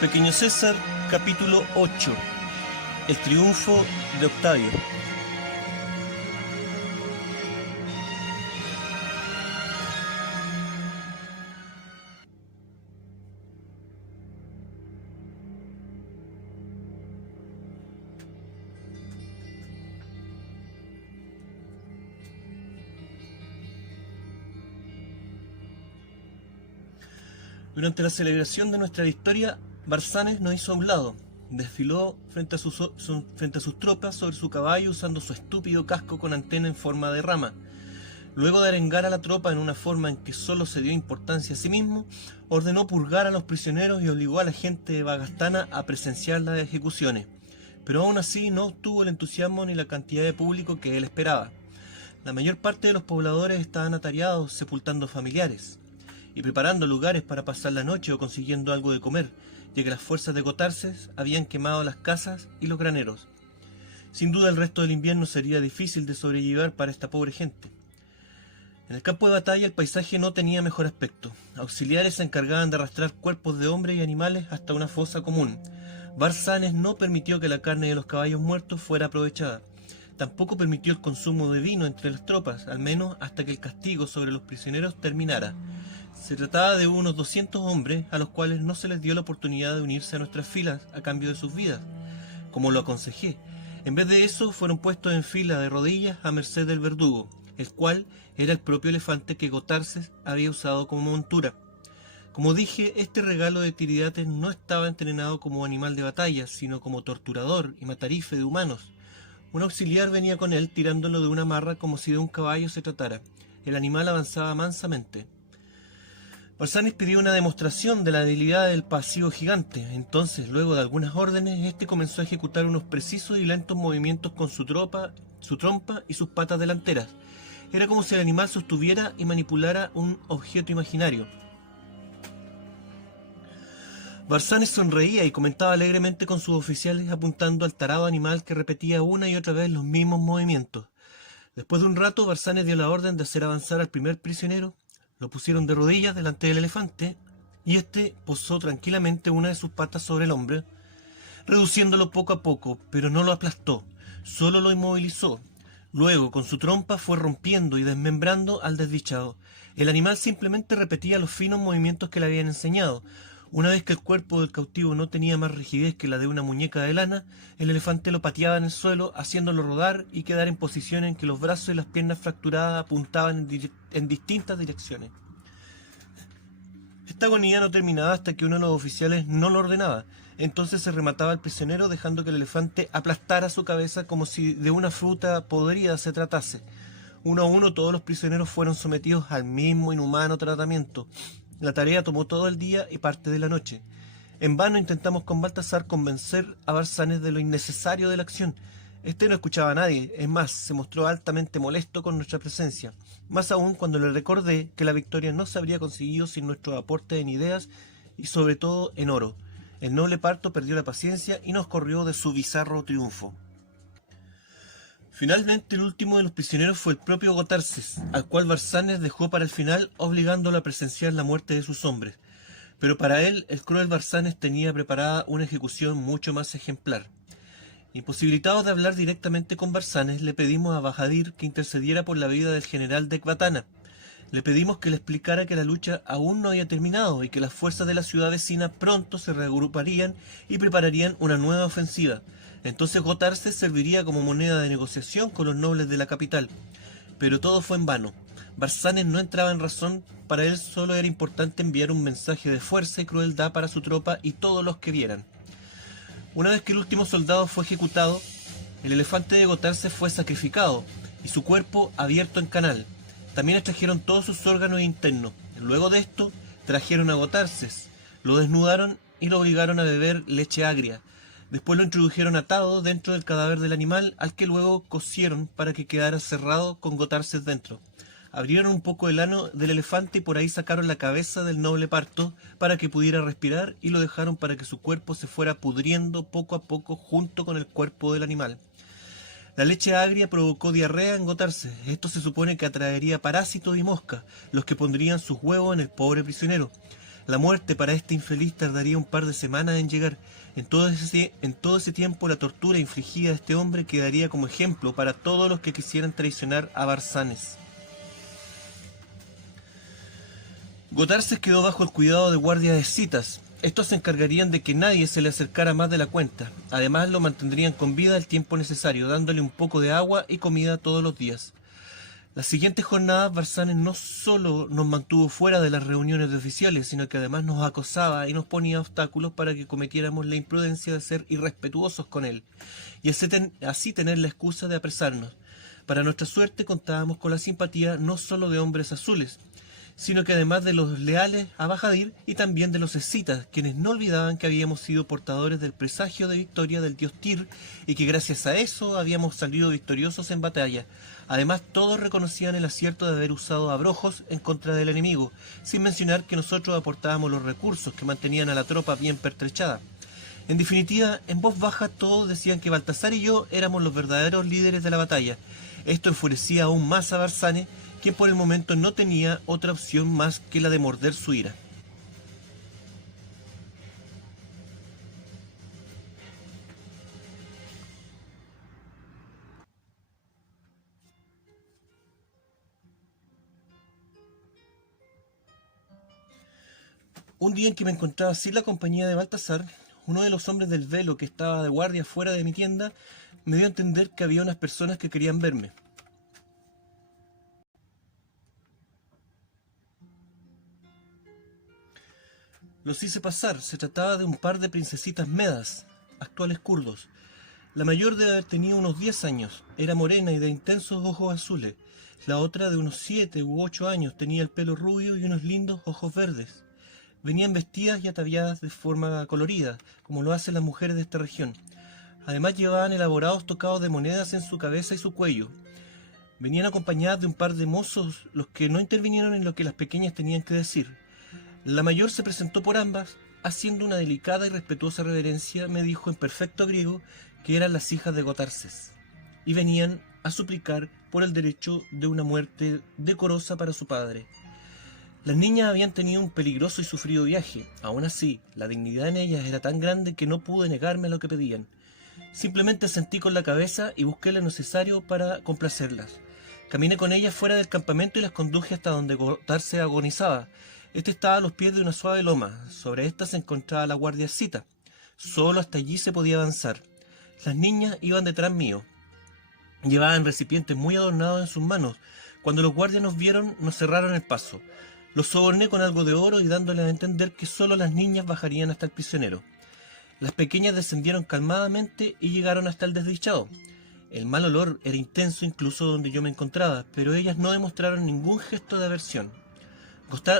Pequeño César, capítulo 8. El triunfo de Octavio. Durante la celebración de nuestra victoria, Barsanes nos hizo a un lado. Desfiló frente a sus tropas sobre su caballo usando su estúpido casco con antena en forma de rama. Luego de arengar a la tropa en una forma en que solo se dio importancia a sí mismo, ordenó purgar a los prisioneros y obligó a la gente de Bagastana a presenciar las ejecuciones. Pero aún así no obtuvo el entusiasmo ni la cantidad de público que él esperaba. La mayor parte de los pobladores estaban atareados sepultando familiares y preparando lugares para pasar la noche o consiguiendo algo de comer, ya que las fuerzas de Gotarses habían quemado las casas y los graneros. Sin duda el resto del invierno sería difícil de sobrellevar para esta pobre gente. En el campo de batalla el paisaje no tenía mejor aspecto. Auxiliares se encargaban de arrastrar cuerpos de hombres y animales hasta una fosa común. Barsanes no permitió que la carne de los caballos muertos fuera aprovechada. Tampoco permitió el consumo de vino entre las tropas, al menos hasta que el castigo sobre los prisioneros terminara. Se trataba de unos 200 hombres a los cuales no se les dio la oportunidad de unirse a nuestras filas a cambio de sus vidas, como lo aconsejé. En vez de eso, fueron puestos en fila de rodillas a merced del verdugo, el cual era el propio elefante que Gotarses había usado como montura. Como dije, este regalo de Tiridates no estaba entrenado como animal de batalla, sino como torturador y matarife de humanos. Un auxiliar venía con él tirándolo de una amarra como si de un caballo se tratara. El animal avanzaba mansamente. Barsanes pidió una demostración de la debilidad del pasivo gigante. Entonces, luego de algunas órdenes, este comenzó a ejecutar unos precisos y lentos movimientos con su trompa y sus patas delanteras. Era como si el animal sostuviera y manipulara un objeto imaginario. Barsanes sonreía y comentaba alegremente con sus oficiales, apuntando al tarado animal que repetía una y otra vez los mismos movimientos. Después de un rato, Barsanes dio la orden de hacer avanzar al primer prisionero. Lo pusieron de rodillas delante del elefante y éste posó tranquilamente una de sus patas sobre el hombre, reduciéndolo poco a poco, pero no lo aplastó, solo lo inmovilizó. Luego, con su trompa, fue rompiendo y desmembrando al desdichado. El animal simplemente repetía los finos movimientos que le habían enseñado. Una vez que el cuerpo del cautivo no tenía más rigidez que la de una muñeca de lana, el elefante lo pateaba en el suelo, haciéndolo rodar y quedar en posición en que los brazos y las piernas fracturadas apuntaban en distintas direcciones. Esta agonía no terminaba hasta que uno de los oficiales no lo ordenaba. Entonces se remataba al prisionero dejando que el elefante aplastara su cabeza como si de una fruta podrida se tratase. Uno a uno todos los prisioneros fueron sometidos al mismo inhumano tratamiento. La tarea tomó todo el día y parte de la noche. En vano intentamos con Baltasar convencer a Barsanes de lo innecesario de la acción. Este no escuchaba a nadie, es más, se mostró altamente molesto con nuestra presencia. Más aún cuando le recordé que la victoria no se habría conseguido sin nuestro aporte en ideas y sobre todo en oro. El noble parto perdió la paciencia y nos corrió de su bizarro triunfo. Finalmente el último de los prisioneros fue el propio Gotarses, al cual Barsanes dejó para el final, obligándolo a presenciar la muerte de sus hombres. Pero para él, el cruel Barsanes tenía preparada una ejecución mucho más ejemplar. Imposibilitados de hablar directamente con Barsanes, le pedimos a Bajadir que intercediera por la vida del general de Ecbatana. Le pedimos que le explicara que la lucha aún no había terminado y que las fuerzas de la ciudad vecina pronto se reagruparían y prepararían una nueva ofensiva. Entonces Gotarses serviría como moneda de negociación con los nobles de la capital. Pero todo fue en vano. Barsanes no entraba en razón, para él solo era importante enviar un mensaje de fuerza y crueldad para su tropa y todos los que vieran. Una vez que el último soldado fue ejecutado, el elefante de Gotarses fue sacrificado y su cuerpo abierto en canal. También extrajeron todos sus órganos internos. Luego de esto, trajeron a Gotarses, lo desnudaron y lo obligaron a beber leche agria. Después lo introdujeron atado dentro del cadáver del animal, al que luego cosieron para que quedara cerrado con Gotarses dentro. Abrieron un poco el ano del elefante y por ahí sacaron la cabeza del noble parto para que pudiera respirar y lo dejaron para que su cuerpo se fuera pudriendo poco a poco junto con el cuerpo del animal. La leche agria provocó diarrea en Gotarses. Esto se supone que atraería parásitos y moscas, los que pondrían sus huevos en el pobre prisionero. La muerte para este infeliz tardaría un par de semanas en llegar. En todo ese tiempo la tortura infligida a este hombre quedaría como ejemplo para todos los que quisieran traicionar a Barsanes. Gotarses quedó bajo el cuidado de guardias escitas. Estos se encargarían de que nadie se le acercara más de la cuenta. Además lo mantendrían con vida el tiempo necesario, dándole un poco de agua y comida todos los días. Las siguientes jornadas Barsanes no solo nos mantuvo fuera de las reuniones de oficiales, sino que además nos acosaba y nos ponía obstáculos para que cometiéramos la imprudencia de ser irrespetuosos con él, y así tener la excusa de apresarnos. Para nuestra suerte contábamos con la simpatía no solo de hombres azules, sino que además de los leales a Bajadir y también de los escitas, quienes no olvidaban que habíamos sido portadores del presagio de victoria del dios Tyr y que gracias a eso habíamos salido victoriosos en batalla. Además, todos reconocían el acierto de haber usado abrojos en contra del enemigo, sin mencionar que nosotros aportábamos los recursos que mantenían a la tropa bien pertrechada. En definitiva, en voz baja todos decían que Baltasar y yo éramos los verdaderos líderes de la batalla. Esto enfurecía aún más a Barsanes, quien por el momento no tenía otra opción más que la de morder su ira. Un día en que me encontraba sin la compañía de Baltasar, uno de los hombres del velo que estaba de guardia fuera de mi tienda me dio a entender que había unas personas que querían verme. Los hice pasar. Se trataba de un par de princesitas medas, actuales kurdos. La mayor debe haber tenido unos 10 años. Era morena y de intensos ojos azules. La otra de unos 7 u 8 años tenía el pelo rubio y unos lindos ojos verdes. Venían vestidas y ataviadas de forma colorida, como lo hacen las mujeres de esta región. Además llevaban elaborados tocados de monedas en su cabeza y su cuello. Venían acompañadas de un par de mozos, los que no intervinieron en lo que las pequeñas tenían que decir. La mayor se presentó por ambas, haciendo una delicada y respetuosa reverencia, me dijo en perfecto griego que eran las hijas de Gotarses, y venían a suplicar por el derecho de una muerte decorosa para su padre. Las niñas habían tenido un peligroso y sufrido viaje. Aún así, la dignidad en ellas era tan grande que no pude negarme a lo que pedían. Simplemente asentí con la cabeza y busqué lo necesario para complacerlas. Caminé con ellas fuera del campamento y las conduje hasta donde Gotarse agonizaba. Este estaba a los pies de una suave loma. Sobre esta se encontraba la guardia escita. Solo hasta allí se podía avanzar. Las niñas iban detrás mío. Llevaban recipientes muy adornados en sus manos. Cuando los guardias nos vieron, nos cerraron el paso. Los soborné con algo de oro y dándoles a entender que solo las niñas bajarían hasta el prisionero. Las pequeñas descendieron calmadamente y llegaron hasta el desdichado. El mal olor era intenso incluso donde yo me encontraba, pero ellas no demostraron ningún gesto de aversión.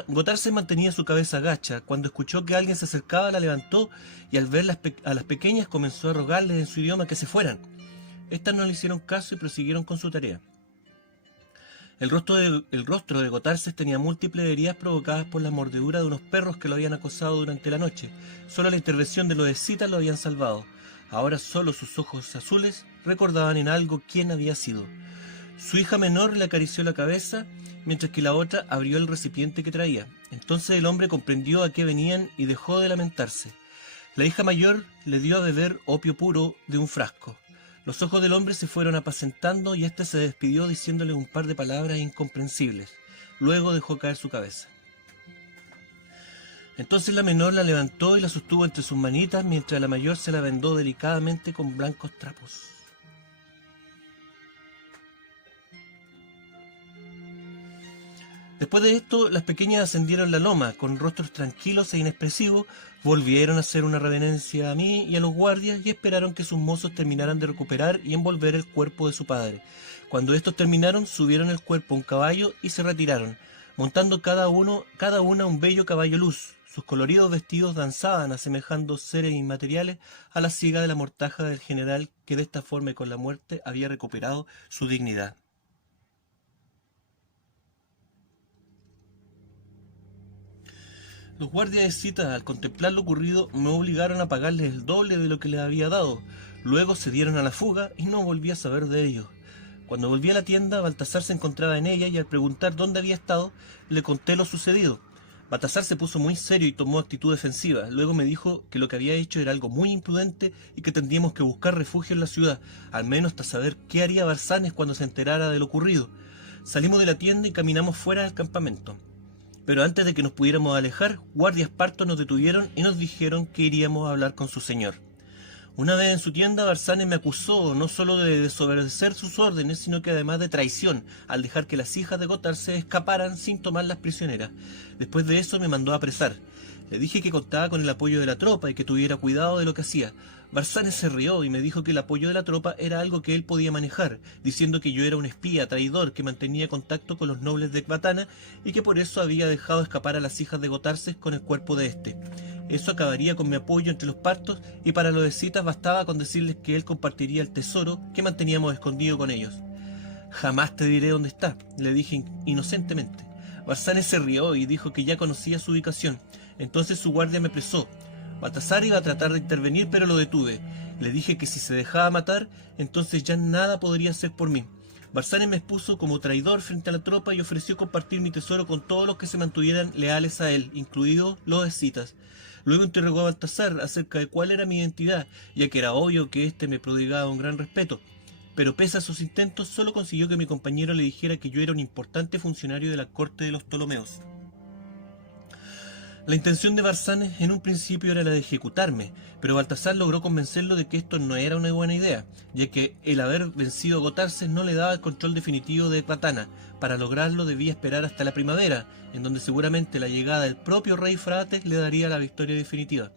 Gotarse mantenía su cabeza gacha. Cuando escuchó que alguien se acercaba, la levantó y al ver a las pequeñas comenzó a rogarles en su idioma que se fueran. Estas no le hicieron caso y prosiguieron con su tarea. El rostro de Gotarses tenía múltiples heridas provocadas por la mordedura de unos perros que lo habían acosado durante la noche. Solo la intervención de los escitas lo habían salvado. Ahora solo sus ojos azules recordaban en algo quién había sido. Su hija menor le acarició la cabeza, mientras que la otra abrió el recipiente que traía. Entonces el hombre comprendió a qué venían y dejó de lamentarse. La hija mayor le dio a beber opio puro de un frasco. Los ojos del hombre se fueron apacentando y éste se despidió diciéndole un par de palabras incomprensibles. Luego dejó caer su cabeza. Entonces la menor la levantó y la sostuvo entre sus manitas, mientras la mayor se la vendó delicadamente con blancos trapos. Después de esto, las pequeñas ascendieron la loma, con rostros tranquilos e inexpresivos, volvieron a hacer una reverencia a mí y a los guardias y esperaron que sus mozos terminaran de recuperar y envolver el cuerpo de su padre. Cuando estos terminaron, subieron el cuerpo a un caballo y se retiraron, montando cada una un bello caballo luz. Sus coloridos vestidos danzaban, asemejando seres inmateriales a la siga de la mortaja del general que de esta forma y con la muerte había recuperado su dignidad. Los guardias escitas, al contemplar lo ocurrido, me obligaron a pagarles el doble de lo que les había dado. Luego se dieron a la fuga y no volví a saber de ellos. Cuando volví a la tienda, Baltasar se encontraba en ella y al preguntar dónde había estado, le conté lo sucedido. Baltasar se puso muy serio y tomó actitud defensiva. Luego me dijo que lo que había hecho era algo muy imprudente y que tendríamos que buscar refugio en la ciudad, al menos hasta saber qué haría Barsanes cuando se enterara de lo ocurrido. Salimos de la tienda y caminamos fuera del campamento. Pero antes de que nos pudiéramos alejar, guardias partos nos detuvieron y nos dijeron que iríamos a hablar con su señor. Una vez en su tienda, Barsanes me acusó no solo de desobedecer sus órdenes, sino que además de traición, al dejar que las hijas de Gotthard se escaparan sin tomarlas prisioneras. Después de eso me mandó a apresar. Le dije que contaba con el apoyo de la tropa y que tuviera cuidado de lo que hacía. Barsanes se rió y me dijo que el apoyo de la tropa era algo que él podía manejar, diciendo que yo era un espía, traidor, que mantenía contacto con los nobles de Ecbatana y que por eso había dejado escapar a las hijas de Gotharses con el cuerpo de este. Eso acabaría con mi apoyo entre los partos y para los escitas bastaba con decirles que él compartiría el tesoro que manteníamos escondido con ellos. Jamás te diré dónde está, le dije inocentemente. Barsanes se rió y dijo que ya conocía su ubicación. Entonces su guardia me apresó. Baltasar iba a tratar de intervenir, pero lo detuve. Le dije que si se dejaba matar, entonces ya nada podría hacer por mí. Barsanes me expuso como traidor frente a la tropa y ofreció compartir mi tesoro con todos los que se mantuvieran leales a él, incluidos los escitas. Luego interrogó a Baltasar acerca de cuál era mi identidad, ya que era obvio que éste me prodigaba un gran respeto. Pero pese a sus intentos, solo consiguió que mi compañero le dijera que yo era un importante funcionario de la corte de los Ptolomeos. La intención de Barsanes en un principio era la de ejecutarme, pero Baltasar logró convencerlo de que esto no era una buena idea, ya que el haber vencido a Gotharses no le daba el control definitivo de Ecbatana. Para lograrlo debía esperar hasta la primavera, en donde seguramente la llegada del propio rey Frates le daría la victoria definitiva.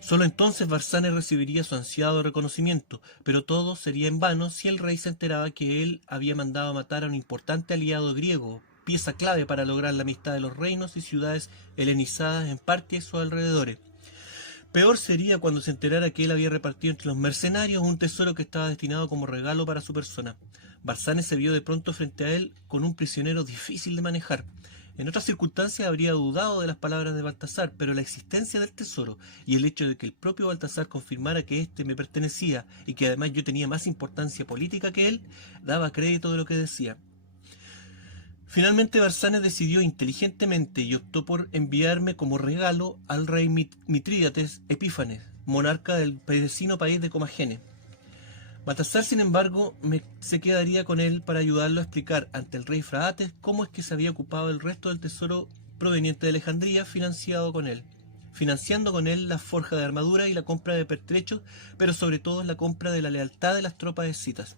Solo entonces Barsanes recibiría su ansiado reconocimiento, pero todo sería en vano si el rey se enteraba que él había mandado a matar a un importante aliado griego, pieza clave para lograr la amistad de los reinos y ciudades helenizadas en Partia y sus alrededores. Peor sería cuando se enterara que él había repartido entre los mercenarios un tesoro que estaba destinado como regalo para su persona. Barsanes se vio de pronto frente a él con un prisionero difícil de manejar. En otras circunstancias habría dudado de las palabras de Baltasar, pero la existencia del tesoro y el hecho de que el propio Baltasar confirmara que éste me pertenecía y que además yo tenía más importancia política que él, daba crédito de lo que decía. Finalmente Barsanes decidió inteligentemente y optó por enviarme como regalo al rey Mitrídates Epífanes, monarca del vecino país de Comagene. Baltasar, sin embargo, se quedaría con él para ayudarlo a explicar ante el rey Frates cómo es que se había ocupado el resto del tesoro proveniente de Alejandría financiando con él la forja de armadura y la compra de pertrechos, pero sobre todo la compra de la lealtad de las tropas escitas.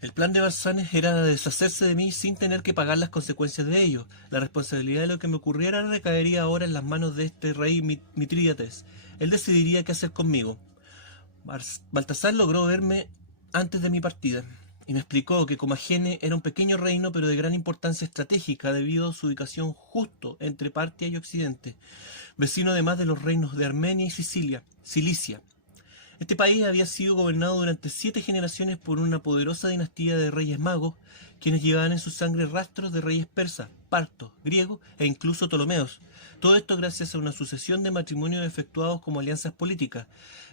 El plan de Barsanes era deshacerse de mí sin tener que pagar las consecuencias de ello. La responsabilidad de lo que me ocurriera recaería ahora en las manos de este rey Mitrídates. Él decidiría qué hacer conmigo. Baltasar logró verme antes de mi partida y me explicó que Comagene era un pequeño reino pero de gran importancia estratégica debido a su ubicación justo entre Partia y Occidente, vecino además de los reinos de Armenia y Cilicia. Este país había sido gobernado durante 7 generaciones por una poderosa dinastía de reyes magos, quienes llevaban en su sangre rastros de reyes persas, partos, griegos e incluso ptolomeos. Todo esto gracias a una sucesión de matrimonios efectuados como alianzas políticas.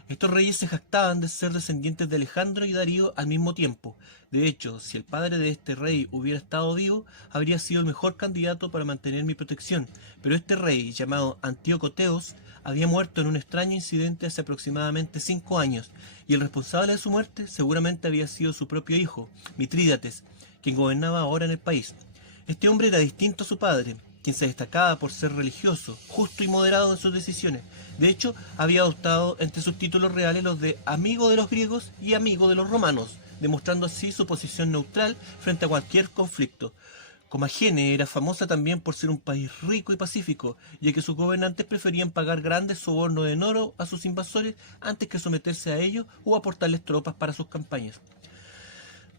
Estos reyes se jactaban de ser descendientes de Alejandro y Darío al mismo tiempo. De hecho, si el padre de este rey hubiera estado vivo, habría sido el mejor candidato para mantener mi protección. Pero este rey, llamado Antíoco Teos, había muerto en un extraño incidente hace aproximadamente 5 años, y el responsable de su muerte seguramente había sido su propio hijo, Mitrídates, quien gobernaba ahora en el país. Este hombre era distinto a su padre, quien se destacaba por ser religioso, justo y moderado en sus decisiones. De hecho, había adoptado entre sus títulos reales los de amigo de los griegos y amigo de los romanos, demostrando así su posición neutral frente a cualquier conflicto. Comagene era famosa también por ser un país rico y pacífico, ya que sus gobernantes preferían pagar grandes sobornos en oro a sus invasores antes que someterse a ellos o aportarles tropas para sus campañas.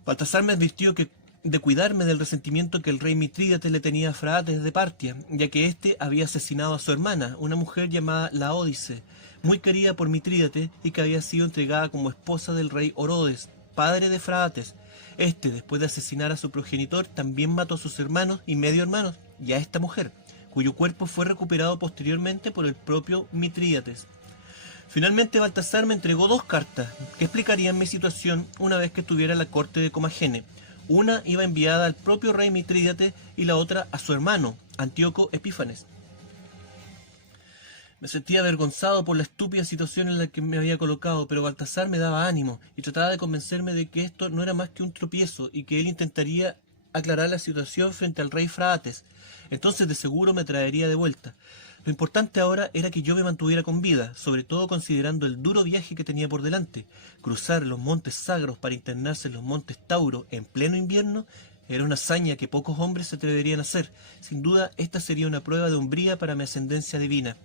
Baltasar me advirtió de cuidarme del resentimiento que el rey Mitrídates le tenía a Frates de Partia, ya que éste había asesinado a su hermana, una mujer llamada Laódice, muy querida por Mitrídates y que había sido entregada como esposa del rey Orodes, padre de Frates. Este, después de asesinar a su progenitor, también mató a sus hermanos y medio hermanos y a esta mujer, cuyo cuerpo fue recuperado posteriormente por el propio Mitrídates. Finalmente Baltasar me entregó 2 cartas que explicarían mi situación una vez que estuviera en la corte de Comagene. Una iba enviada al propio rey Mitrídates y la otra a su hermano, Antíoco Epífanes. Me sentía avergonzado por la estúpida situación en la que me había colocado, pero Baltasar me daba ánimo y trataba de convencerme de que esto no era más que un tropiezo y que él intentaría aclarar la situación frente al rey Fraates. Entonces de seguro me traería de vuelta. Lo importante ahora era que yo me mantuviera con vida, sobre todo considerando el duro viaje que tenía por delante. Cruzar los montes Sagros para internarse en los montes Tauro en pleno invierno era una hazaña que pocos hombres se atreverían a hacer. Sin duda, esta sería una prueba de hombría para mi ascendencia divina.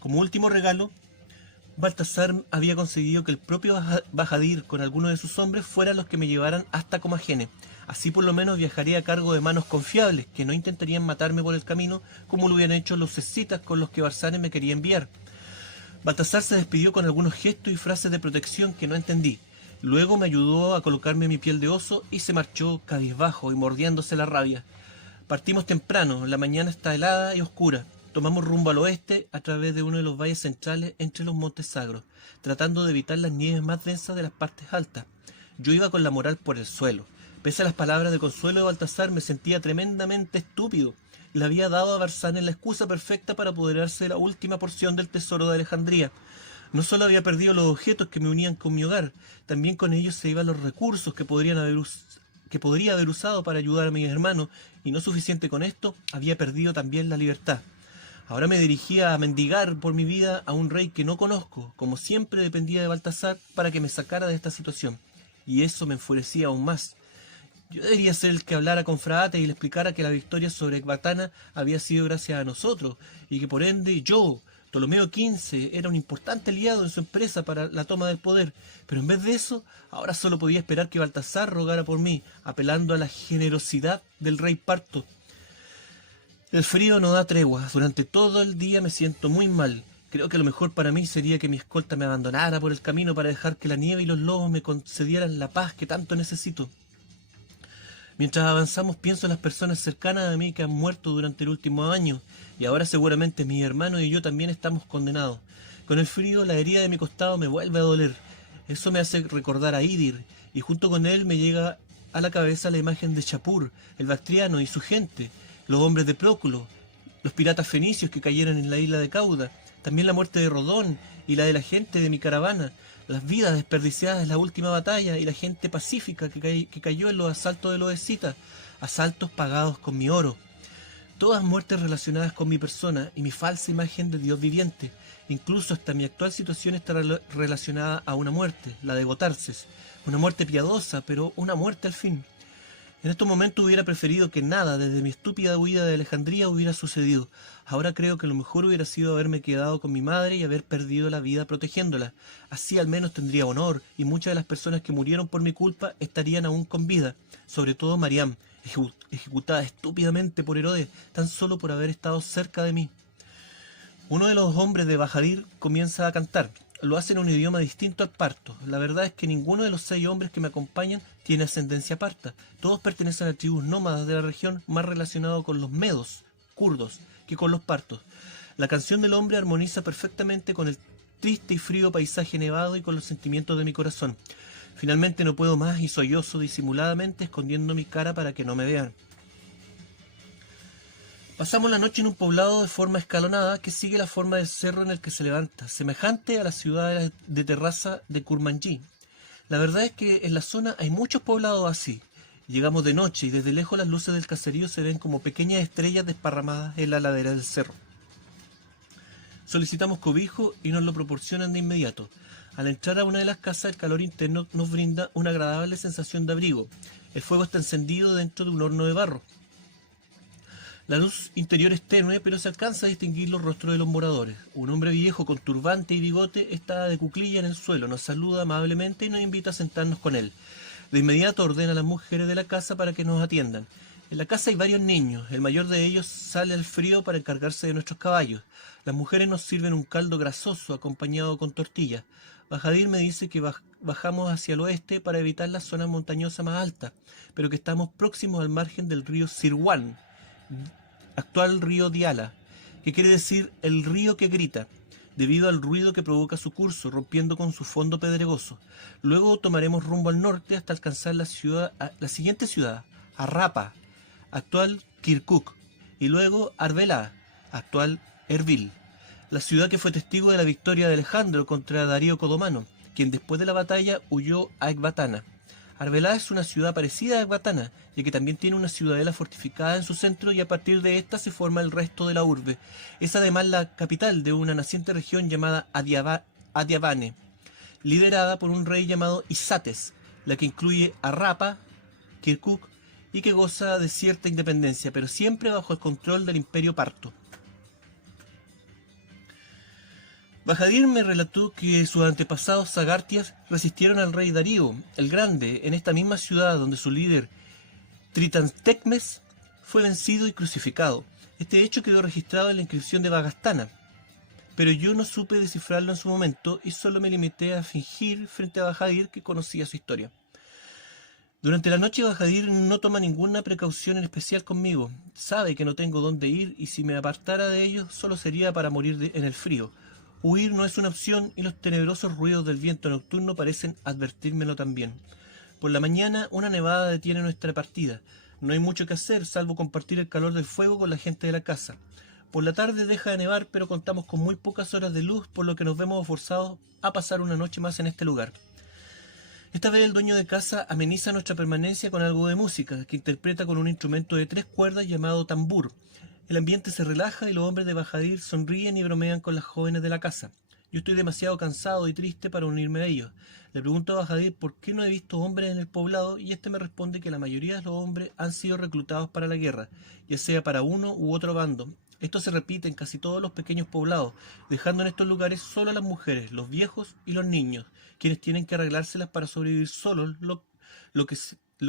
Como último regalo, Baltasar había conseguido que el propio Bajadir con algunos de sus hombres fueran los que me llevaran hasta Comagene. Así por lo menos viajaría a cargo de manos confiables, que no intentarían matarme por el camino como lo hubieran hecho los escitas con los que Barsanes me quería enviar. Baltasar se despidió con algunos gestos y frases de protección que no entendí. Luego me ayudó a colocarme mi piel de oso y se marchó cabizbajo y mordiéndose la rabia. Partimos temprano, la mañana está helada y oscura. Tomamos rumbo al oeste a través de uno de los valles centrales entre los montes Sagros, tratando de evitar las nieves más densas de las partes altas. Yo iba con la moral por el suelo. Pese a las palabras de consuelo de Baltasar, me sentía tremendamente estúpido. Le había dado a Barsanes la excusa perfecta para apoderarse de la última porción del tesoro de Alejandría. No solo había perdido los objetos que me unían con mi hogar, también con ellos se iban los recursos que podría haber usado para ayudar a mis hermanos, y no suficiente con esto, había perdido también la libertad. Ahora me dirigía a mendigar por mi vida a un rey que no conozco, como siempre dependía de Baltasar para que me sacara de esta situación, y eso me enfurecía aún más. Yo debería ser el que hablara con Fraates y le explicara que la victoria sobre Ecbatana había sido gracias a nosotros, y que por ende yo, Ptolomeo XV, era un importante aliado en su empresa para la toma del poder, pero en vez de eso, ahora solo podía esperar que Baltasar rogara por mí, apelando a la generosidad del rey Parto. El frío no da tregua. Durante todo el día me siento muy mal. Creo que lo mejor para mí sería que mi escolta me abandonara por el camino para dejar que la nieve y los lobos me concedieran la paz que tanto necesito. Mientras avanzamos pienso en las personas cercanas a mí que han muerto durante el último año, y ahora seguramente mis hermanos y yo también estamos condenados. Con el frío la herida de mi costado me vuelve a doler. Eso me hace recordar a Idir, y junto con él me llega a la cabeza la imagen de Shapur, el bactriano y su gente, los hombres de Próculo, los piratas fenicios que cayeron en la isla de Cauda, también la muerte de Rodón y la de la gente de mi caravana, las vidas desperdiciadas en la última batalla y la gente pacífica que cayó en los asaltos de los escitas, asaltos pagados con mi oro. Todas muertes relacionadas con mi persona y mi falsa imagen de Dios viviente. Incluso hasta mi actual situación está relacionada a una muerte, la de Gotarses. Una muerte piadosa, pero una muerte al fin. En estos momentos hubiera preferido que nada desde mi estúpida huida de Alejandría hubiera sucedido. Ahora creo que lo mejor hubiera sido haberme quedado con mi madre y haber perdido la vida protegiéndola. Así al menos tendría honor, y muchas de las personas que murieron por mi culpa estarían aún con vida. Sobre todo Mariam, ejecutada estúpidamente por Herodes, tan solo por haber estado cerca de mí. Uno de los hombres de Bajadir comienza a cantar. Lo hace en un idioma distinto al parto. La verdad es que ninguno de los 6 hombres que me acompañan tiene ascendencia parta. Todos pertenecen a tribus nómadas de la región, más relacionado con los medos, kurdos, que con los partos. La canción del hombre armoniza perfectamente con el triste y frío paisaje nevado y con los sentimientos de mi corazón. Finalmente no puedo más y sollozo disimuladamente escondiendo mi cara para que no me vean. Pasamos la noche en un poblado de forma escalonada que sigue la forma del cerro en el que se levanta, semejante a la ciudad de terraza de Kurmanji. La verdad es que en la zona hay muchos poblados así. Llegamos de noche y desde lejos las luces del caserío se ven como pequeñas estrellas desparramadas en la ladera del cerro. Solicitamos cobijo y nos lo proporcionan de inmediato. Al entrar a una de las casas, el calor interno nos brinda una agradable sensación de abrigo. El fuego está encendido dentro de un horno de barro. La luz interior es tenue, pero se alcanza a distinguir los rostros de los moradores. Un hombre viejo con turbante y bigote está de cuclilla en el suelo, nos saluda amablemente y nos invita a sentarnos con él. De inmediato ordena a las mujeres de la casa para que nos atiendan. En la casa hay varios niños, el mayor de ellos sale al frío para encargarse de nuestros caballos. Las mujeres nos sirven un caldo grasoso acompañado con tortillas. Bajadir me dice que bajamos hacia el oeste para evitar la zona montañosa más alta, pero que estamos próximos al margen del río Sirwan, actual río Diala, que quiere decir el río que grita, debido al ruido que provoca su curso, rompiendo con su fondo pedregoso. Luego tomaremos rumbo al norte hasta alcanzar la siguiente ciudad, Arrapa, actual Kirkuk, y luego Arbelá, actual Erbil, la ciudad que fue testigo de la victoria de Alejandro contra Darío Codomano, quien después de la batalla huyó a Ecbatana. Arbelá es una ciudad parecida a Ecbatana, ya que también tiene una ciudadela fortificada en su centro y a partir de esta se forma el resto de la urbe. Es además la capital de una naciente región llamada Adiabane, liderada por un rey llamado Isates, la que incluye a Rapa, Kirkuk, y que goza de cierta independencia, pero siempre bajo el control del Imperio Parto. Bajadir me relató que sus antepasados Sagartias resistieron al rey Darío el Grande en esta misma ciudad donde su líder Tritantecmes fue vencido y crucificado. Este hecho quedó registrado en la inscripción de Bagastana, pero yo no supe descifrarlo en su momento y solo me limité a fingir frente a Bajadir que conocía su historia. Durante la noche Bajadir no toma ninguna precaución en especial conmigo. Sabe que no tengo dónde ir y si me apartara de ellos solo sería para morir en el frío. Huir no es una opción y los tenebrosos ruidos del viento nocturno parecen advertírmelo también. Por la mañana una nevada detiene nuestra partida. No hay mucho que hacer salvo compartir el calor del fuego con la gente de la casa. Por la tarde deja de nevar, pero contamos con muy pocas horas de luz, por lo que nos vemos forzados a pasar una noche más en este lugar. Esta vez el dueño de casa ameniza nuestra permanencia con algo de música, que interpreta con un instrumento de 3 cuerdas llamado tambur. El ambiente se relaja y los hombres de Bajadir sonríen y bromean con las jóvenes de la casa. Yo estoy demasiado cansado y triste para unirme a ellos. Le pregunto a Bajadir por qué no he visto hombres en el poblado y este me responde que la mayoría de los hombres han sido reclutados para la guerra, ya sea para uno u otro bando. Esto se repite en casi todos los pequeños poblados, dejando en estos lugares solo a las mujeres, los viejos y los niños, quienes tienen que arreglárselas para sobrevivir solos, lo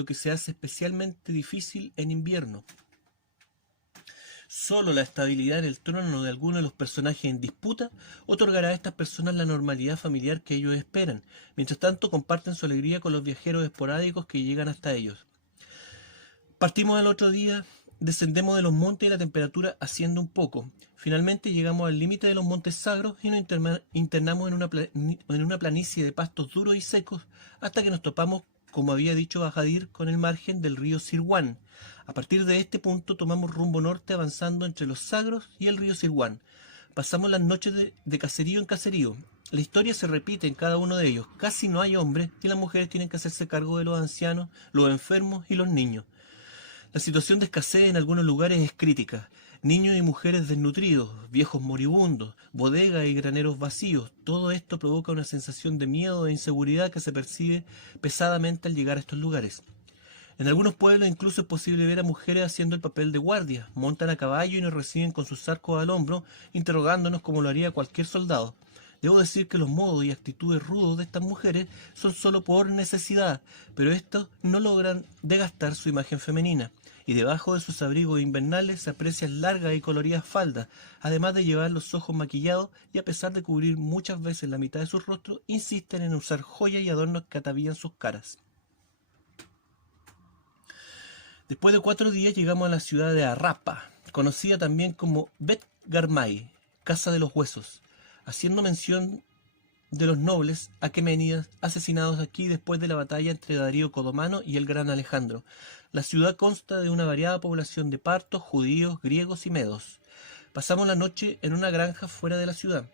que se hace especialmente difícil en invierno. Solo la estabilidad en el trono de alguno de los personajes en disputa otorgará a estas personas la normalidad familiar que ellos esperan. Mientras tanto, comparten su alegría con los viajeros esporádicos que llegan hasta ellos. Partimos el otro día, descendemos de los montes y la temperatura asciende un poco. Finalmente llegamos al límite de los montes sagros y nos internamos en una planicie de pastos duros y secos hasta que nos topamos, como había dicho Bajadir, con el margen del río Sirwan. A partir de este punto tomamos rumbo norte avanzando entre los sagros y el río Sirwan. Pasamos las noches de caserío en caserío. La historia se repite en cada uno de ellos. Casi no hay hombres y las mujeres tienen que hacerse cargo de los ancianos, los enfermos y los niños. La situación de escasez en algunos lugares es crítica. Niños y mujeres desnutridos, viejos moribundos, bodegas y graneros vacíos. Todo esto provoca una sensación de miedo e inseguridad que se percibe pesadamente al llegar a estos lugares. En algunos pueblos incluso es posible ver a mujeres haciendo el papel de guardia. Montan a caballo y nos reciben con sus arcos al hombro, interrogándonos como lo haría cualquier soldado. Debo decir que los modos y actitudes rudos de estas mujeres son solo por necesidad, pero estos no logran desgastar su imagen femenina, y debajo de sus abrigos invernales se aprecian largas y coloridas faldas, además de llevar los ojos maquillados y a pesar de cubrir muchas veces la mitad de sus rostros, insisten en usar joyas y adornos que atavían sus caras. Después de 4 días llegamos a la ciudad de Arrapa, conocida también como Bet Garmay, Casa de los Huesos, haciendo mención de los nobles aqueménidas asesinados aquí después de la batalla entre Darío Codomano y el gran Alejandro. La ciudad consta de una variada población de partos, judíos, griegos y medos. Pasamos la noche en una granja fuera de la ciudad.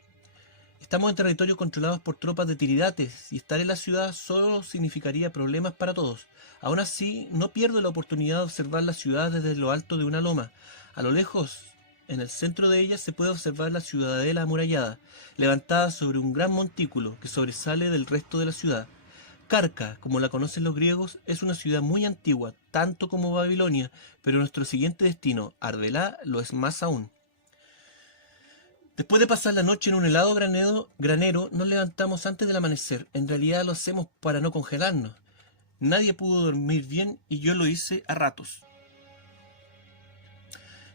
Estamos en territorios controlados por tropas de Tiridates y estar en la ciudad solo significaría problemas para todos. Aún así, no pierdo la oportunidad de observar la ciudad desde lo alto de una loma. A lo lejos, en el centro de ella se puede observar la ciudadela amurallada, levantada sobre un gran montículo que sobresale del resto de la ciudad. Carca, como la conocen los griegos, es una ciudad muy antigua, tanto como Babilonia, pero nuestro siguiente destino, Arbelá, lo es más aún. Después de pasar la noche en un helado granero, nos levantamos antes del amanecer. En realidad lo hacemos para no congelarnos. Nadie pudo dormir bien y yo lo hice a ratos.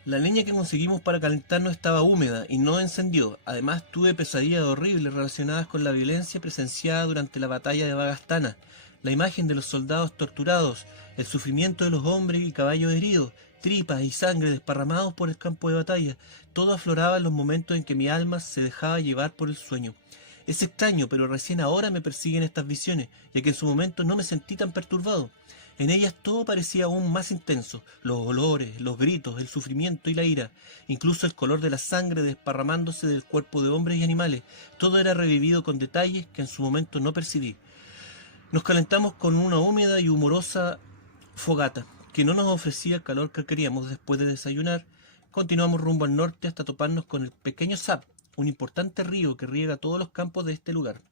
La leña que conseguimos para calentarnos estaba húmeda y no encendió. Además tuve pesadillas horribles relacionadas con la violencia presenciada durante la batalla de Bagastana. La imagen de los soldados torturados, el sufrimiento de los hombres y caballos heridos, tripas y sangre desparramados por el campo de batalla, todo afloraba en los momentos en que mi alma se dejaba llevar por el sueño. Es extraño, pero recién ahora me persiguen estas visiones, ya que en su momento no me sentí tan perturbado. En ellas todo parecía aún más intenso, los olores, los gritos, el sufrimiento y la ira, incluso el color de la sangre desparramándose del cuerpo de hombres y animales, todo era revivido con detalles que en su momento no percibí. Nos calentamos con una húmeda y humorosa fogata, que no nos ofrecía el calor que queríamos. Después de desayunar, continuamos rumbo al norte hasta toparnos con el pequeño Sap, un importante río que riega todos los campos de este lugar.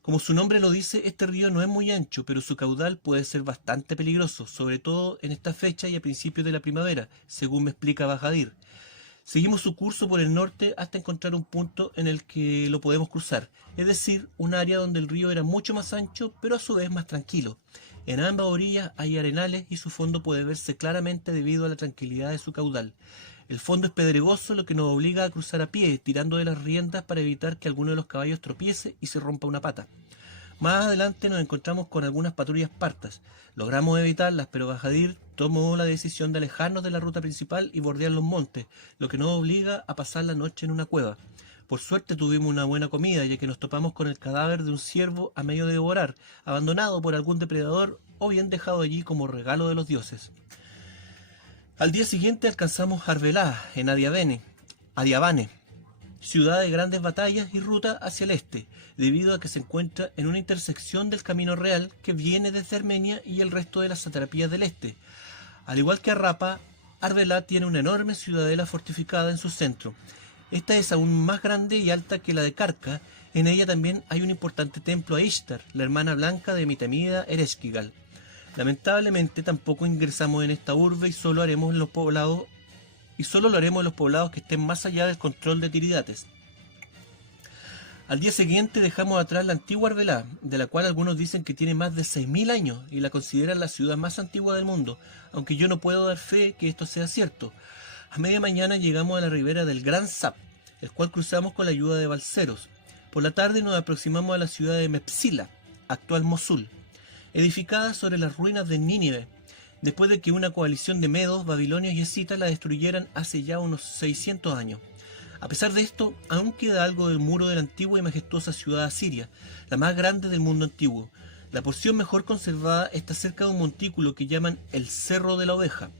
Como su nombre lo dice, este río no es muy ancho, pero su caudal puede ser bastante peligroso, sobre todo en esta fecha y a principios de la primavera, según me explica Bajadir. Seguimos su curso por el norte hasta encontrar un punto en el que lo podemos cruzar, es decir, un área donde el río era mucho más ancho, pero a su vez más tranquilo. En ambas orillas hay arenales y su fondo puede verse claramente debido a la tranquilidad de su caudal. El fondo es pedregoso, lo que nos obliga a cruzar a pie, tirando de las riendas para evitar que alguno de los caballos tropiece y se rompa una pata. Más adelante nos encontramos con algunas patrullas partas. Logramos evitarlas, pero Bajadir tomó la decisión de alejarnos de la ruta principal y bordear los montes, lo que nos obliga a pasar la noche en una cueva. Por suerte tuvimos una buena comida, ya que nos topamos con el cadáver de un ciervo a medio de devorar, abandonado por algún depredador o bien dejado allí como regalo de los dioses. Al día siguiente alcanzamos Arbelá, en Adiabane, ciudad de grandes batallas y ruta hacia el este, debido a que se encuentra en una intersección del camino real que viene desde Armenia y el resto de las satrapías del este. Al igual que Arrapa, Arbelá tiene una enorme ciudadela fortificada en su centro. Esta es aún más grande y alta que la de Carca. En ella también hay un importante templo a Ishtar, la hermana blanca de mi temida Ereshkigal. Lamentablemente tampoco ingresamos en esta urbe y solo lo haremos en los poblados que estén más allá del control de Tiridates. Al día siguiente dejamos atrás la antigua Arbelá, de la cual algunos dicen que tiene más de 6.000 años y la consideran la ciudad más antigua del mundo, aunque yo no puedo dar fe que esto sea cierto. A media mañana llegamos a la ribera del Gran Sap, el cual cruzamos con la ayuda de balseros. Por la tarde nos aproximamos a la ciudad de Mepsila, actual Mosul, edificada sobre las ruinas de Nínive, después de que una coalición de medos, babilonios y escitas la destruyeran hace ya unos 600 años. A pesar de esto, aún queda algo del muro de la antigua y majestuosa ciudad asiria, la más grande del mundo antiguo. La porción mejor conservada está cerca de un montículo que llaman el Cerro de la Oveja.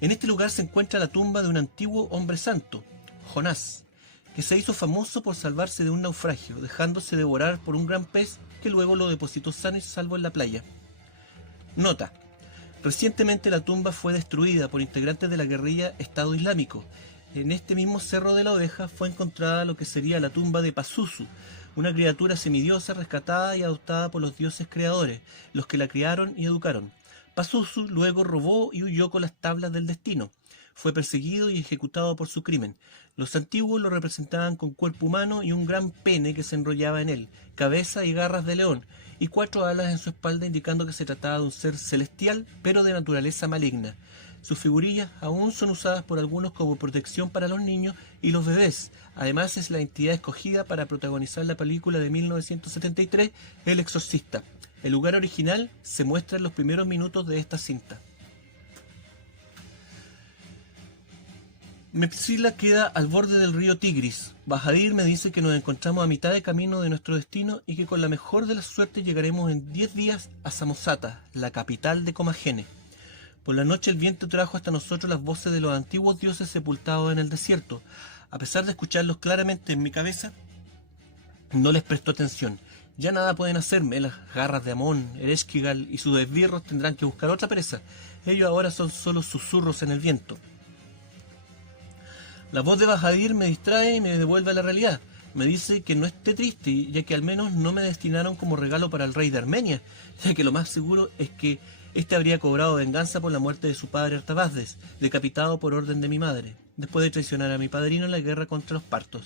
En este lugar se encuentra la tumba de un antiguo hombre santo, Jonás, que se hizo famoso por salvarse de un naufragio, dejándose devorar por un gran pez que luego lo depositó sano y salvo en la playa. Nota: recientemente la tumba fue destruida por integrantes de la guerrilla Estado Islámico. En este mismo Cerro de la Oveja fue encontrada lo que sería la tumba de Pazuzu, una criatura semidiosa rescatada y adoptada por los dioses creadores, los que la criaron y educaron. Pazuzu luego robó y huyó con las tablas del destino. Fue perseguido y ejecutado por su crimen. Los antiguos lo representaban con cuerpo humano y un gran pene que se enrollaba en él, cabeza y garras de león, y 4 alas en su espalda, indicando que se trataba de un ser celestial, pero de naturaleza maligna. Sus figurillas aún son usadas por algunos como protección para los niños y los bebés. Además es la entidad escogida para protagonizar la película de 1973, El Exorcista. El lugar original se muestra en los primeros minutos de esta cinta. Mepsila queda al borde del río Tigris. Bajadir me dice que nos encontramos a mitad de camino de nuestro destino y que con la mejor de las suertes llegaremos en 10 días a Samosata, la capital de Comagene. Por la noche el viento trajo hasta nosotros las voces de los antiguos dioses sepultados en el desierto. A pesar de escucharlos claramente en mi cabeza, no les presto atención. Ya nada pueden hacerme, las garras de Amón, Ereshkigal y sus esbirros tendrán que buscar otra presa. Ellos ahora son solo susurros en el viento. La voz de Bajadir me distrae y me devuelve a la realidad. Me dice que no esté triste, ya que al menos no me destinaron como regalo para el rey de Armenia, ya que lo más seguro es que este habría cobrado venganza por la muerte de su padre Artabazdes, decapitado por orden de mi madre, después de traicionar a mi padrino en la guerra contra los partos.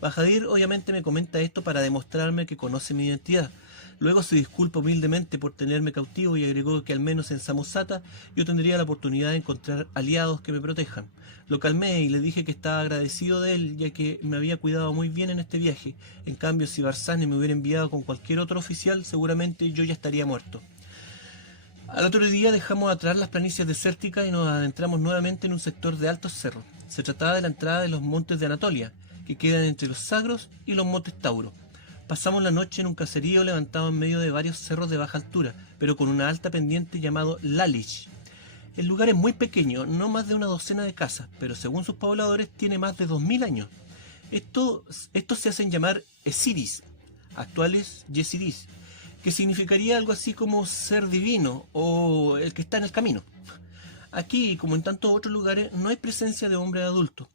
Bajadir obviamente me comenta esto para demostrarme que conoce mi identidad. Luego se disculpa humildemente por tenerme cautivo y agregó que al menos en Samosata yo tendría la oportunidad de encontrar aliados que me protejan. Lo calmé y le dije que estaba agradecido de él, ya que me había cuidado muy bien en este viaje. En cambio, si Barzani me hubiera enviado con cualquier otro oficial, seguramente yo ya estaría muerto. Al otro día dejamos atrás las planicies desérticas y nos adentramos nuevamente en un sector de altos cerros. Se trataba de la entrada de los montes de Anatolia, que quedan entre los Sagros y los montes Tauro. Pasamos la noche en un caserío levantado en medio de varios cerros de baja altura, pero con una alta pendiente llamado Lalich. El lugar es muy pequeño, no más de una docena de casas, pero según sus pobladores tiene más de 2000 años. Estos se hacen llamar Esiris, actuales Yesidis, que significaría algo así como ser divino o el que está en el camino. Aquí, como en tantos otros lugares, no hay presencia de hombres adultos.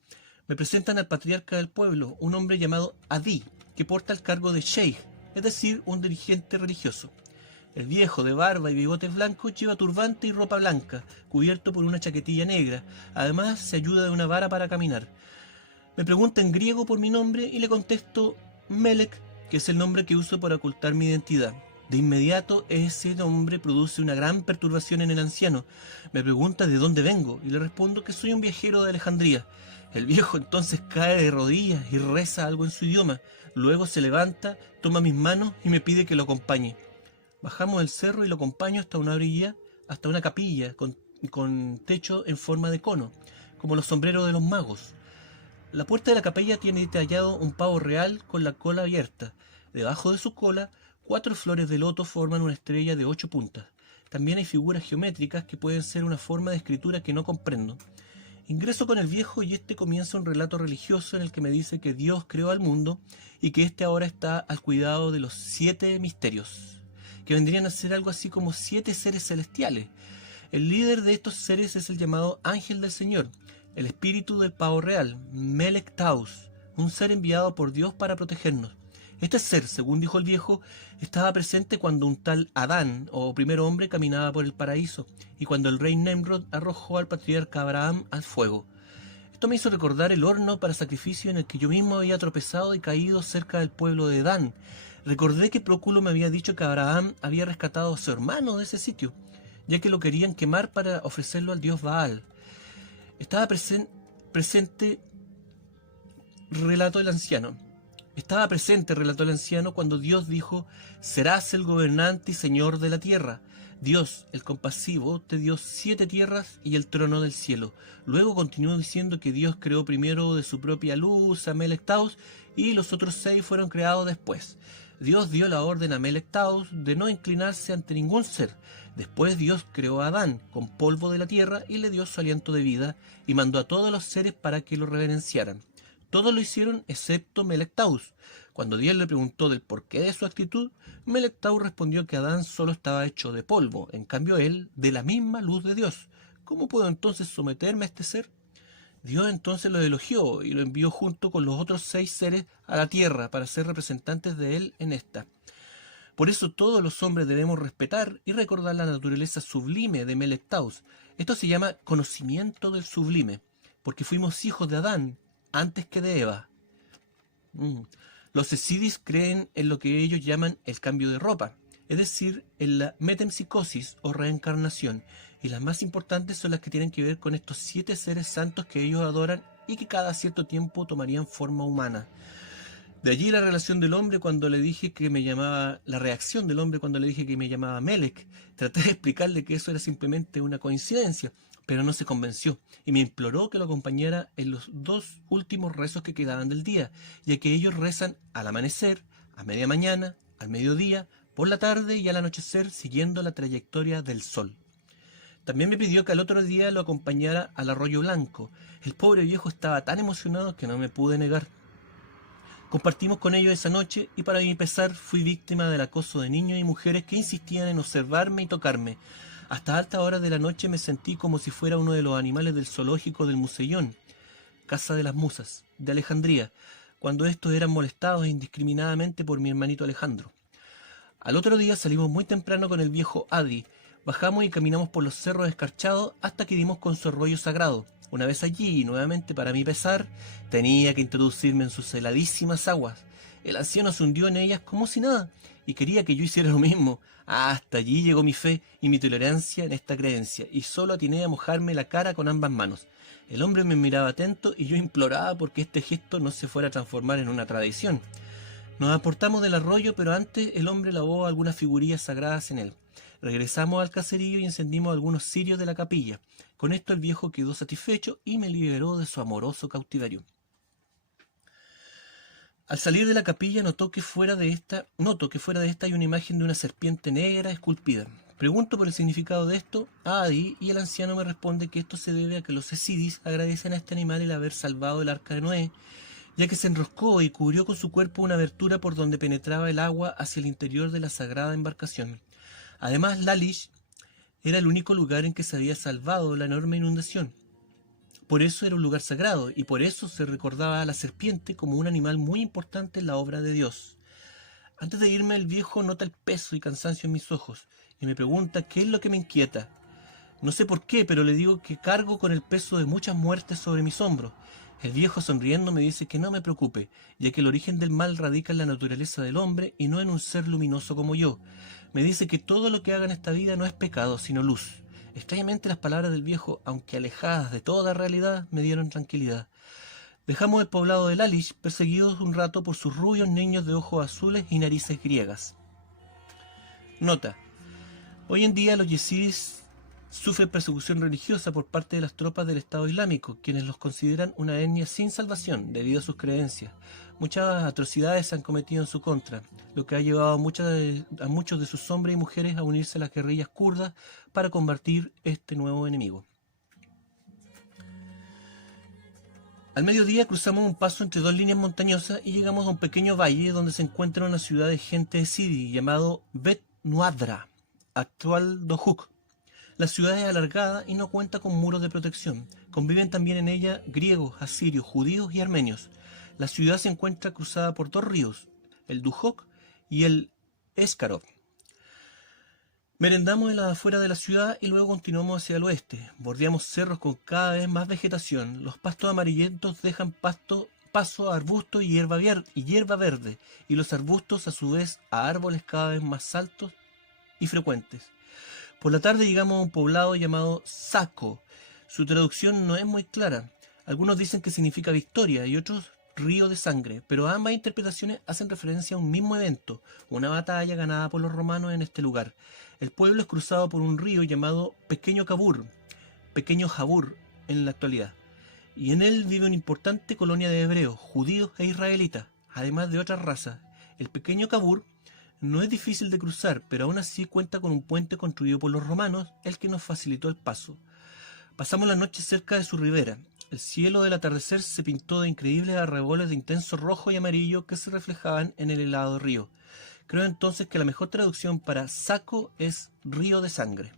Me presentan al patriarca del pueblo, un hombre llamado Adi, que porta el cargo de sheikh, es decir, un dirigente religioso. El viejo, de barba y bigotes blancos, lleva turbante y ropa blanca, cubierto por una chaquetilla negra. Además, se ayuda de una vara para caminar. Me pregunta en griego por mi nombre y le contesto Melek, que es el nombre que uso para ocultar mi identidad. De inmediato ese nombre produce una gran perturbación en el anciano. Me pregunta de dónde vengo y le respondo que soy un viajero de Alejandría. El viejo entonces cae de rodillas y reza algo en su idioma. Luego se levanta, toma mis manos y me pide que lo acompañe. Bajamos el cerro y lo acompaño hasta una orilla, hasta una capilla con techo en forma de cono, como los sombreros de los magos. La puerta de la capilla tiene tallado un pavo real con la cola abierta. Debajo de su cola, 4 flores de loto forman una estrella de 8 puntas. También hay figuras geométricas que pueden ser una forma de escritura que no comprendo. Ingreso con el viejo y este comienza un relato religioso en el que me dice que Dios creó al mundo y que este ahora está al cuidado de los 7 misterios, que vendrían a ser algo así como 7 seres celestiales. El líder de estos seres es el llamado Ángel del Señor, el espíritu del pavo real, Melek Taus, un ser enviado por Dios para protegernos. Este ser, según dijo el viejo, estaba presente cuando un tal Adán, o primer hombre, caminaba por el paraíso, y cuando el rey Nemrod arrojó al patriarca Abraham al fuego. Esto me hizo recordar el horno para sacrificio en el que yo mismo había tropezado y caído cerca del pueblo de Dan. Recordé que Próculo me había dicho que Abraham había rescatado a su hermano de ese sitio, ya que lo querían quemar para ofrecerlo al dios Baal. Estaba presente, relató el anciano. Estaba presente, relató el anciano, cuando Dios dijo: serás el gobernante y señor de la tierra. Dios, el compasivo, te dio 7 tierras y el trono del cielo. Luego continuó diciendo que Dios creó primero de su propia luz a Melek Taus y los otros 6 fueron creados después. Dios dio la orden a Melek Taus de no inclinarse ante ningún ser. Después Dios creó a Adán con polvo de la tierra y le dio su aliento de vida y mandó a todos los seres para que lo reverenciaran. Todos lo hicieron excepto Melek Taus. Cuando Dios le preguntó del porqué de su actitud, Melek Taus respondió que Adán solo estaba hecho de polvo, en cambio él de la misma luz de Dios. ¿Cómo puedo entonces someterme a este ser? Dios entonces lo elogió y lo envió junto con los otros 6 seres a la tierra para ser representantes de él en esta. Por eso todos los hombres debemos respetar y recordar la naturaleza sublime de Melek Taus. Esto se llama conocimiento del sublime, porque fuimos hijos de Adán antes que de Eva. Los Esidis creen en lo que ellos llaman el cambio de ropa, es decir, en la metempsicosis o reencarnación, y las más importantes son las que tienen que ver con estos 7 seres santos que ellos adoran y que cada cierto tiempo tomarían forma humana. De allí la relación del hombre cuando le dije que me llamaba, la reacción del hombre cuando le dije que me llamaba Melek. Traté de explicarle que eso era simplemente una coincidencia, pero no se convenció y me imploró que lo acompañara en los 2 últimos rezos que quedaban del día, ya que ellos rezan al amanecer, a media mañana, al mediodía, por la tarde y al anochecer, siguiendo la trayectoria del sol. También me pidió que al otro día lo acompañara al Arroyo Blanco. El pobre viejo estaba tan emocionado que no me pude negar. Compartimos con ellos esa noche y para mi pesar fui víctima del acoso de niños y mujeres que insistían en observarme y tocarme. Hasta altas horas de la noche me sentí como si fuera uno de los animales del zoológico del Musellón, Casa de las Musas, de Alejandría, cuando estos eran molestados indiscriminadamente por mi hermanito Alejandro. Al otro día salimos muy temprano con el viejo Adi, bajamos y caminamos por los cerros escarchados hasta que dimos con su arroyo sagrado. Una vez allí, nuevamente para mi pesar, tenía que introducirme en sus heladísimas aguas. El anciano se hundió en ellas como si nada, y quería que yo hiciera lo mismo. Hasta allí llegó mi fe y mi tolerancia en esta creencia, y solo atiné a mojarme la cara con ambas manos. El hombre me miraba atento y yo imploraba porque este gesto no se fuera a transformar en una tradición. Nos apartamos del arroyo, pero antes el hombre lavó algunas figurillas sagradas en él. Regresamos al caserío y encendimos algunos cirios de la capilla. Con esto el viejo quedó satisfecho y me liberó de su amoroso cautiverio. Al salir de la capilla noto que fuera de esta hay una imagen de una serpiente negra esculpida. Pregunto por el significado de esto a Adi y el anciano me responde que esto se debe a que los esidis agradecen a este animal el haber salvado el arca de Noé, ya que se enroscó y cubrió con su cuerpo una abertura por donde penetraba el agua hacia el interior de la sagrada embarcación. Además, Lalish era el único lugar en que se había salvado la enorme inundación. Por eso era un lugar sagrado, y por eso se recordaba a la serpiente como un animal muy importante en la obra de Dios. Antes de irme, el viejo nota el peso y cansancio en mis ojos, y me pregunta qué es lo que me inquieta. No sé por qué, pero le digo que cargo con el peso de muchas muertes sobre mis hombros. El viejo sonriendo me dice que no me preocupe, ya que el origen del mal radica en la naturaleza del hombre y no en un ser luminoso como yo. Me dice que todo lo que haga en esta vida no es pecado, sino luz. Extrañamente las palabras del viejo, aunque alejadas de toda realidad, me dieron tranquilidad. Dejamos el poblado de Lalish, perseguidos un rato por sus rubios niños de ojos azules y narices griegas. Nota. Hoy en día los yezidis sufren persecución religiosa por parte de las tropas del Estado Islámico, quienes los consideran una etnia sin salvación debido a sus creencias. Muchas atrocidades se han cometido en su contra, lo que ha llevado a muchos de sus hombres y mujeres a unirse a las guerrillas kurdas para combatir este nuevo enemigo. Al mediodía cruzamos un paso entre dos líneas montañosas y llegamos a un pequeño valle donde se encuentra una ciudad de gente esidi llamado Bet Nuadra, actual Dohuk. La ciudad es alargada y no cuenta con muros de protección. Conviven también en ella griegos, asirios, judíos y armenios. La ciudad se encuentra cruzada por dos ríos, el Duhok y el Eskarov. Merendamos en la afuera de la ciudad y luego continuamos hacia el oeste. Bordeamos cerros con cada vez más vegetación. Los pastos amarillentos dejan paso a arbustos y hierba verde, y los arbustos a su vez a árboles cada vez más altos y frecuentes. Por la tarde llegamos a un poblado llamado Saco. Su traducción no es muy clara. Algunos dicen que significa victoria y otros río de sangre, pero ambas interpretaciones hacen referencia a un mismo evento, una batalla ganada por los romanos en este lugar. El pueblo es cruzado por un río llamado Pequeño Jabur en la actualidad, y en él vive una importante colonia de hebreos, judíos e israelitas, además de otras razas. El Pequeño Jabur no es difícil de cruzar, pero aún así cuenta con un puente construido por los romanos, el que nos facilitó el paso. Pasamos la noche cerca de su ribera. El cielo del atardecer se pintó de increíbles arreboles de intenso rojo y amarillo que se reflejaban en el helado río. Creo entonces que la mejor traducción para Saco es río de sangre.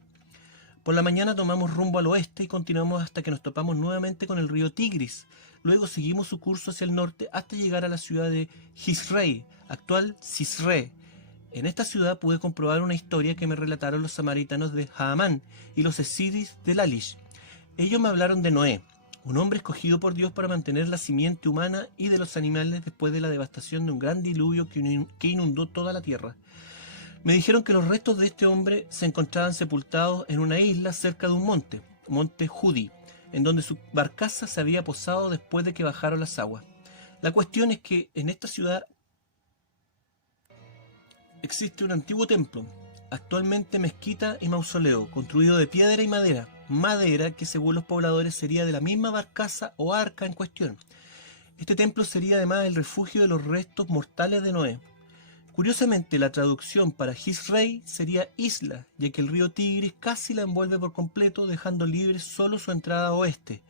Por la mañana tomamos rumbo al oeste y continuamos hasta que nos topamos nuevamente con el río Tigris. Luego seguimos su curso hacia el norte hasta llegar a la ciudad de Gisrei, actual Cisre. En esta ciudad pude comprobar una historia que me relataron los samaritanos de Haamán y los esidis de Lalish. Ellos me hablaron de Noé, un hombre escogido por Dios para mantener la simiente humana y de los animales después de la devastación de un gran diluvio que inundó toda la tierra. Me dijeron que los restos de este hombre se encontraban sepultados en una isla cerca de un monte Judi, en donde su barcaza se había posado después de que bajaron las aguas. La cuestión es que en esta ciudad existe un antiguo templo, actualmente mezquita y mausoleo, construido de piedra y madera que según los pobladores sería de la misma barcaza o arca en cuestión. Este templo sería además el refugio de los restos mortales de Noé. Curiosamente, la traducción para Gisrei sería isla, ya que el río Tigris casi la envuelve por completo, dejando libre solo su entrada oeste.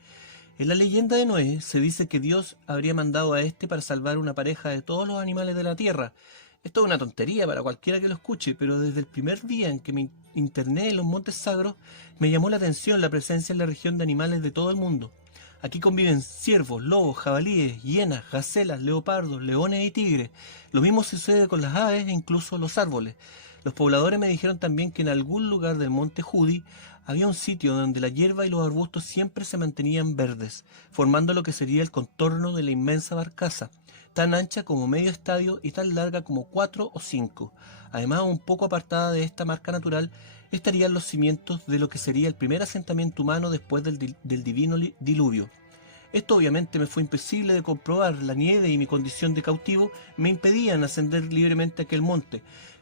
En la leyenda de Noé se dice que Dios habría mandado a este para salvar una pareja de todos los animales de la tierra. Esto es una tontería para cualquiera que lo escuche, pero desde el primer día en que me interné en los Montes Sagros, me llamó la atención la presencia en la región de animales de todo el mundo. Aquí conviven ciervos, lobos, jabalíes, hienas, gacelas, leopardos, leones y tigres. Lo mismo sucede con las aves e incluso los árboles. Los pobladores me dijeron también que en algún lugar del monte Judi había un sitio donde la hierba y los arbustos siempre se mantenían verdes, formando lo que sería el contorno de la inmensa barcaza, tan ancha como medio estadio y tan larga como 4 o 5. Además, un poco apartada de esta marca natural, estarían los cimientos de lo que sería el primer asentamiento humano después del divino diluvio. Esto obviamente me fue imposible de comprobar. La nieve y mi condición de cautivo me impedían ascender libremente a aquel monte,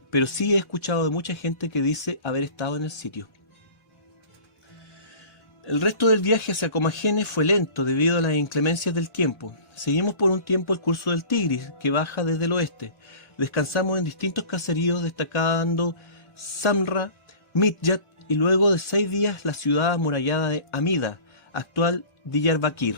pero sí he escuchado de mucha gente que dice haber estado en el sitio. El resto del viaje hacia Comagene fue lento debido a las inclemencias del tiempo. Seguimos por un tiempo el curso del Tigris, que baja desde el oeste. Descansamos en distintos caseríos, destacando Samra, Midyat y luego de 6 días la ciudad amurallada de Amida, actual Diyarbakir.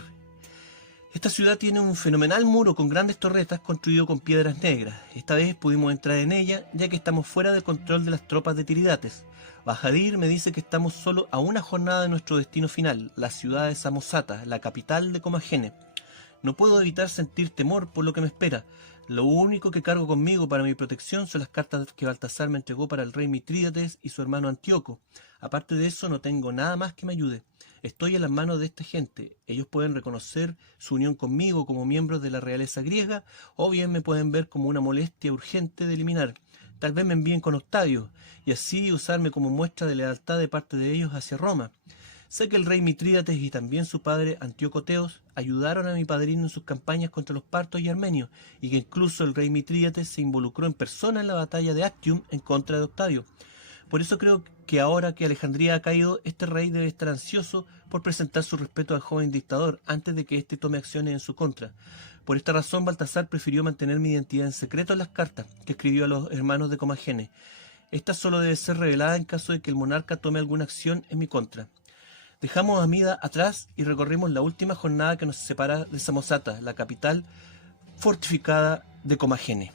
Esta ciudad tiene un fenomenal muro con grandes torretas construido con piedras negras. Esta vez pudimos entrar en ella ya que estamos fuera del control de las tropas de Tiridates. Bahadir me dice que estamos solo a una jornada de nuestro destino final, la ciudad de Samosata, la capital de Comagene. No puedo evitar sentir temor por lo que me espera. Lo único que cargo conmigo para mi protección son las cartas que Baltasar me entregó para el rey Mitrídates y su hermano Antíoco. Aparte de eso, no tengo nada más que me ayude. Estoy en las manos de esta gente. Ellos pueden reconocer su unión conmigo como miembros de la realeza griega, o bien me pueden ver como una molestia urgente de eliminar. Tal vez me envíen con Octavio, y así usarme como muestra de lealtad de parte de ellos hacia Roma. Sé que el rey Mitrídates y también su padre Antíoco Teos ayudaron a mi padrino en sus campañas contra los partos y armenios, y que incluso el rey Mitrídates se involucró en persona en la batalla de Actium en contra de Octavio. Por eso creo que ahora que Alejandría ha caído, este rey debe estar ansioso por presentar su respeto al joven dictador antes de que éste tome acciones en su contra. Por esta razón, Baltasar prefirió mantener mi identidad en secreto en las cartas que escribió a los hermanos de Comagene. Esta solo debe ser revelada en caso de que el monarca tome alguna acción en mi contra. Dejamos a Amida atrás y recorrimos la última jornada que nos separa de Samosata, la capital fortificada de Comagene.